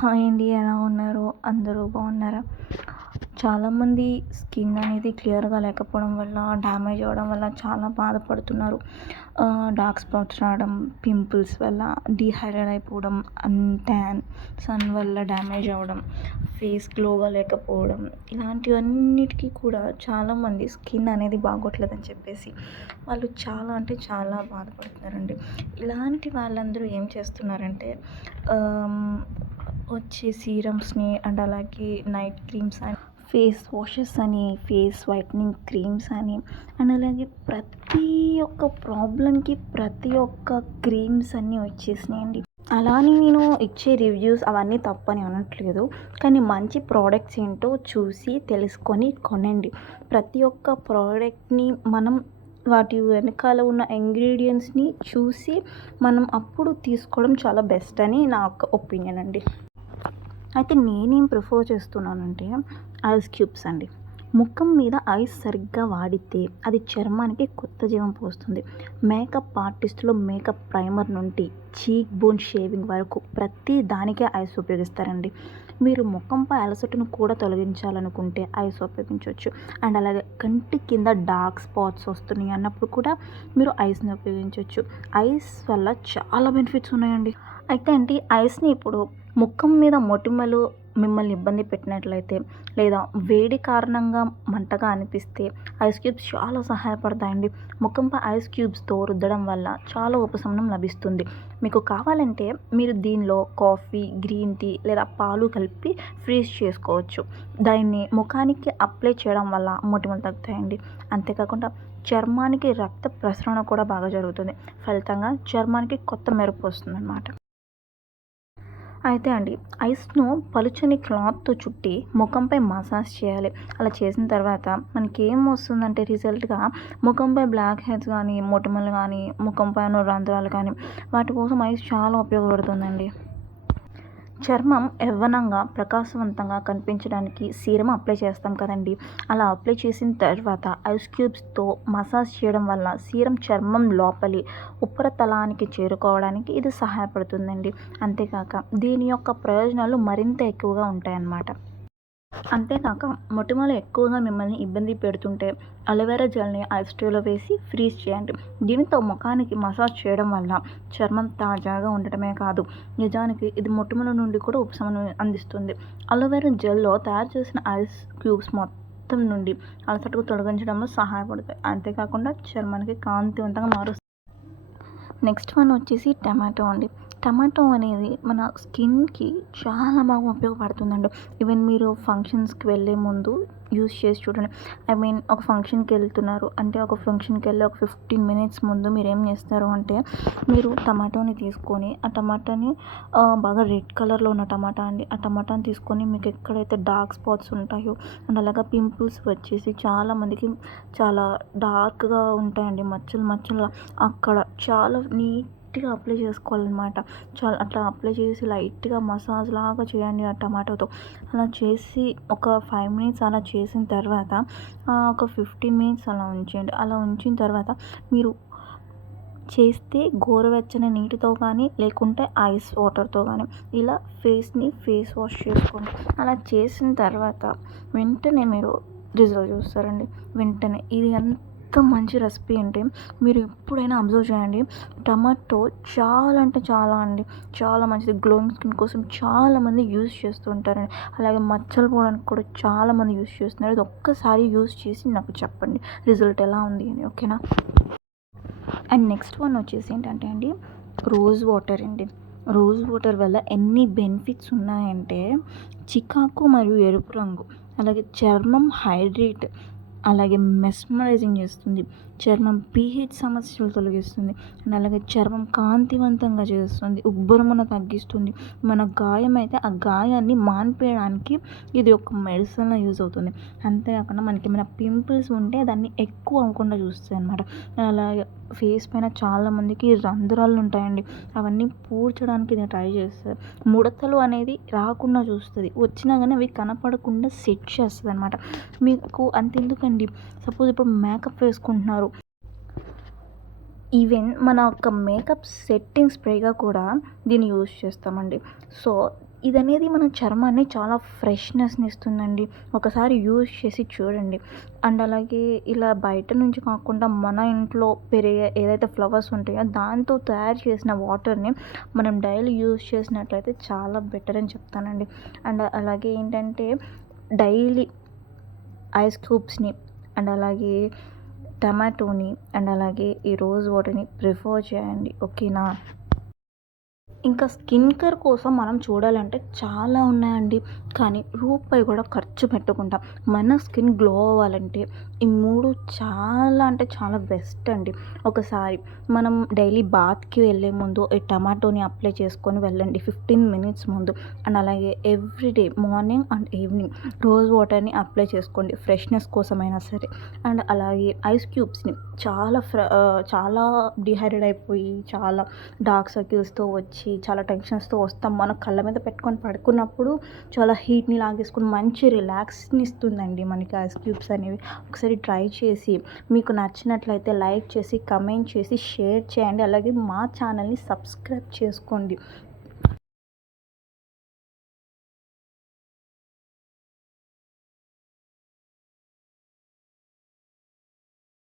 Hi అండి ఎలా ఉన్నారు? అందరూ బాగున్నారా? చాలామంది స్కిన్ అనేది క్లియర్గా లేకపోవడం వల్ల డ్యామేజ్ అవ్వడం వల్ల చాలా బాధపడుతున్నారు. డార్క్ స్పాట్స్ రావడం పింపుల్స్ వల్ల డీహైడ్రేట్ అయిపోవడం ట్యాన్ సన్ వల్ల డ్యామేజ్ అవ్వడం ఫేస్ గ్లోగా లేకపోవడం ఇలాంటివన్నిటికీ కూడా చాలామంది స్కిన్ అనేది బాగోట్లేదని చెప్పేసి వాళ్ళు చాలా అంటే చాలా బాధపడుతున్నారండి. ఇలాంటి వాళ్ళందరూ ఏం చేస్తున్నారంటే వచ్చే సీరమ్స్ని అండ్ అలాగే నైట్ క్రీమ్స్ అని ఫేస్ వాషెస్ అని ఫేస్ వైట్నింగ్ క్రీమ్స్ అని అండ్ అలాగే ప్రతి ఒక్క ప్రాబ్లంకి ప్రతి ఒక్క క్రీమ్స్ అన్నీ వచ్చేసినాయండి. అలా అని నేను ఇచ్చే రివ్యూస్ అవన్నీ తప్పని అనట్లేదు కానీ మంచి ప్రోడక్ట్స్ ఏంటో చూసి తెలుసుకొని కొనండి. ప్రతి ఒక్క ప్రోడక్ట్ని మనం వాటి వెనకాల ఉన్న ఇంగ్రీడియంట్స్ని చూసి మనం అప్పుడు తీసుకోవడం చాలా బెస్ట్ అని నా ఒక ఒపీనియన్ అండి. అయితే నేనేం ప్రిఫర్ చేస్తున్నానంటే ఐస్ క్యూబ్స్ అండి. ముఖం మీద ఐస్ సరిగ్గా వాడితే అది చర్మానికి కొత్త జీవం పోస్తుంది. మేకప్ ఆర్టిస్టులు మేకప్ ప్రైమర్ నుండి చీక్ బోన్ షేవింగ్ వరకు ప్రతి దానికే ఐస్ ఉపయోగిస్తారండి. మీరు ముఖంపై అలసటను కూడా తొలగించాలనుకుంటే ఐస్ ఉపయోగించవచ్చు అండ్ అలాగే కంటి కింద డార్క్ స్పాట్స్ వస్తున్నాయి అన్నప్పుడు కూడా మీరు ఐస్ని ఉపయోగించవచ్చు ఐస్ వల్ల చాలా బెనిఫిట్స్ ఉన్నాయండి. అయితే అండి ఐస్ని ఇప్పుడు ముఖం మీద మొటిమలు మిమ్మల్ని ఇబ్బంది పెట్టినట్లయితే లేదా వేడి కారణంగా మంటగా అనిపిస్తే ఐస్ క్యూబ్స్ చాలా సహాయపడతాయండి. ముఖంపై ఐస్ క్యూబ్స్తో రుద్దడం వల్ల చాలా ఉపశమనం లభిస్తుంది. మీకు కావాలంటే మీరు దీనిలో కాఫీ గ్రీన్ టీ లేదా పాలు కలిపి ఫ్రీజ్ చేసుకోవచ్చు. దాన్ని ముఖానికి అప్లై చేయడం వల్ల మొటిమలు తగ్గుతాయండి. అంతేకాకుండా చర్మానికి రక్త ప్రసరణ కూడా బాగా జరుగుతుంది. ఫలితంగా చర్మానికి కొత్త మెరుపు వస్తుంది అన్నమాట అయితే అండి ఐస్ను పలుచని క్లాత్తో చుట్టి ముఖంపై మసాజ్ చేయాలి. అలా చేసిన తర్వాత మనకి ఏం వస్తుందంటే రిజల్ట్గా ముఖంపై బ్లాక్ హెడ్స్ కానీ మొటిమలు కానీ ముఖంపై రంధ్రాలు కానీ వాటి కోసం ఐస్ చాలా ఉపయోగపడుతుందండి. చర్మం యవ్వనంగా ప్రకాశవంతంగా కనిపించడానికి సీరం అప్లై చేస్తాం కదండి. అలా అప్లై చేసిన తర్వాత ఐస్ క్యూబ్స్తో మసాజ్ చేయడం వల్ల సీరం చర్మం లోపలి ఉపరితలానికి చేరుకోవడానికి ఇది సహాయపడుతుందండి. అంతేకాక దీని యొక్క ప్రయోజనాలు మరింత ఎక్కువగా ఉంటాయన్నమాట. అంతేకాక మొటిమలు ఎక్కువగా మిమ్మల్ని ఇబ్బంది పెడుతుంటే అలోవెరా జెల్ని ఐస్ ట్రేలో వేసి ఫ్రీజ్ చేయండి. దీనితో ముఖానికి మసాజ్ చేయడం వల్ల చర్మం తాజాగా ఉండటమే కాదు. నిజానికి ఇది మొటిమల నుండి కూడా ఉపశమనం అందిస్తుంది. అలోవెరా జెల్లో తయారు చేసిన ఐస్ క్యూబ్స్ మొత్తం నుండి అలసటకు తొలగించడంలో సహాయపడతాయి. అంతేకాకుండా చర్మానికి కాంతివంతంగా మారుస్తుంది. నెక్స్ట్ వన్ వచ్చేసి టమాటో అండి. టమాటో అనేది మన స్కిన్కి చాలా బాగా ఉపయోగపడుతుందండి. ఈవెన్ మీరు ఫంక్షన్స్కి వెళ్ళే ముందు యూస్ చేసి చూడండి. ఐ మీన్ ఒక ఫంక్షన్కి వెళ్తున్నారు అంటే ఒక ఫంక్షన్కి వెళ్ళి ఒక ఫిఫ్టీన్ మినిట్స్ ముందు మీరు ఏం చేస్తారు అంటే మీరు టమాటోని తీసుకొని ఆ టమాటాని బాగా రెడ్ కలర్లో ఉన్న టమాటా అండి. ఆ టమాటాని తీసుకొని మీకు ఎక్కడైతే డార్క్ స్పాట్స్ ఉంటాయో అండ్ అలాగా పింపుల్స్ వచ్చేసి చాలామందికి చాలా డార్క్గా ఉంటాయండి. మచ్చలు మచ్చలుగా అక్కడ చాలా నీట్ లైట్గా అప్లై చేసుకోవాలన్నమాట. చాలా అట్లా అప్లై చేసి లైట్గా మసాజ్ లాగా చేయండి ఆ టమాటోతో. అలా చేసి ఒక ఫైవ్ మినిట్స్ అలా చేసిన తర్వాత ఒక ఫిఫ్టీన్ మినిట్స్ అలా ఉంచండి అలా ఉంచిన తర్వాత మీరు చేస్తే గోరువెచ్చని నీటితో కానీ లేకుంటే ఐస్ వాటర్తో కానీ ఇలా ఫేస్ని ఫేస్ వాష్ చేసుకోండి. అలా చేసిన తర్వాత వెంటనే మీరు రిజల్ట్ చూస్తారండి. వెంటనే ఇది ఎంత ఎంత మంచి రెసిపీ అంటే మీరు ఎప్పుడైనా అబ్జర్వ్ చేయండి. టమాటో చాలా అంటే చాలా అండి. చాలా మంచిది. గ్లోయింగ్ స్కిన్ కోసం చాలామంది యూస్ చేస్తూ ఉంటారండి. అలాగే మచ్చలు పోవడానికి కూడా చాలామంది యూజ్ చేస్తున్నారు. ఇది ఒక్కసారి యూస్ చేసి నాకు చెప్పండి. రిజల్ట్ ఎలా ఉంది అని ఓకేనా? అండ్ నెక్స్ట్ వన్ వచ్చేసి ఏంటంటే అండి రోజ్ వాటర్ అండి. రోజ్ వాటర్ వల్ల ఎన్ని బెనిఫిట్స్ ఉన్నాయంటే చికాకు మరియు ఎరుపు రంగు అలాగే చర్మం హైడ్రేట్ అలాగే మెస్మరైజింగ్ చేస్తుంది. చర్మం పీహెచ్ సమస్యలు తొలగిస్తుంది. అండ్ అలాగే చర్మం కాంతివంతంగా చేస్తుంది. ఉబ్బరమును తగ్గిస్తుంది. మన గాయం అయితే ఆ గాయాన్ని మాన్పేయడానికి ఇది ఒక మెడిసిన్లా యూజ్ అవుతుంది. అంతేకాకుండా మనకి ఏమైనా పింపుల్స్ ఉంటే దాన్ని ఎక్కువ అవ్వకుండా చూస్తుంది అనమాట అలాగే ఫేస్ పైన చాలామందికి రంధ్రాలు ఉంటాయండి. అవన్నీ పూడ్చడానికి ఇది ట్రై చేస్తుంది ముడతలు అనేది రాకుండా చూస్తుంది. వచ్చినా కానీ అవి కనపడకుండా సెట్ చేస్తుంది అనమాట మీకు అంతెందుకండి? సపోజ్ ఇప్పుడు మేకప్ వేసుకుంటున్నారు. ఈవెన్ మన యొక్క మేకప్ సెట్టింగ్ స్ప్రేగా కూడా దీన్ని యూజ్ చేస్తామండి. సో ఇది అనేది మన చర్మాన్ని చాలా ఫ్రెష్నెస్ని ఇస్తుందండి. ఒకసారి యూజ్ చేసి చూడండి. అండ్ అలాగే ఇలా బయట నుంచి కాకుండా మన ఇంట్లో పెరిగే ఏదైతే ఫ్లవర్స్ ఉంటాయో దాంతో తయారు చేసిన వాటర్ని మనం డైలీ యూజ్ చేసినట్లయితే చాలా బెటర్ అని చెప్తానండి. అండ్ అలాగే ఏంటంటే డైలీ ఐస్ క్యూబ్స్ని అండ్ అలాగే టమాటోని అండ్ అలాగే ఈ రోజ్ వాటర్ని ప్రిఫర్ చేయండి ఓకేనా? ఇంకా స్కిన్ కేర్ కోసం మనం చూడాలంటే చాలా ఉన్నాయండి. కానీ రూపాయి కూడా ఖర్చు పెట్టకుండా మన స్కిన్ గ్లో అవ్వాలంటే ఈ మూడు చాలా అంటే చాలా బెస్ట్ అండి. ఒకసారి మనం డైలీ బాత్కి వెళ్ళే ముందు ఈ టమాటోని అప్లై చేసుకొని వెళ్ళండి ఫిఫ్టీన్ మినిట్స్ ముందు. అండ్ అలాగే everyday morning and evening rose వాటర్ని అప్లై చేసుకోండి ఫ్రెష్నెస్ కోసమైనా సరే. అండ్ అలాగే ఐస్ క్యూబ్స్ని చాలా ఫ్ర చాలా డిహైడ్రేట్ అయిపోయి చాలా డార్క్ సర్కిల్స్తో వచ్చి చాలా టెన్షన్స్తో వస్తాం. మన కళ్ళ మీద పెట్టుకొని పడుకున్నప్పుడు చాలా హీట్ని లాగేసుకొని మంచి రిలాక్స్ని ఇస్తుందండి మనకి ఐస్ క్యూబ్స్ అనేవి. ఒకసారి ట్రై చేసి మీకు నచ్చినట్లయితే లైక్ చేసి కమెంట్ చేసి షేర్ చేయండి. అలాగే మా ఛానల్ని సబ్స్క్రైబ్ చేసుకోండి.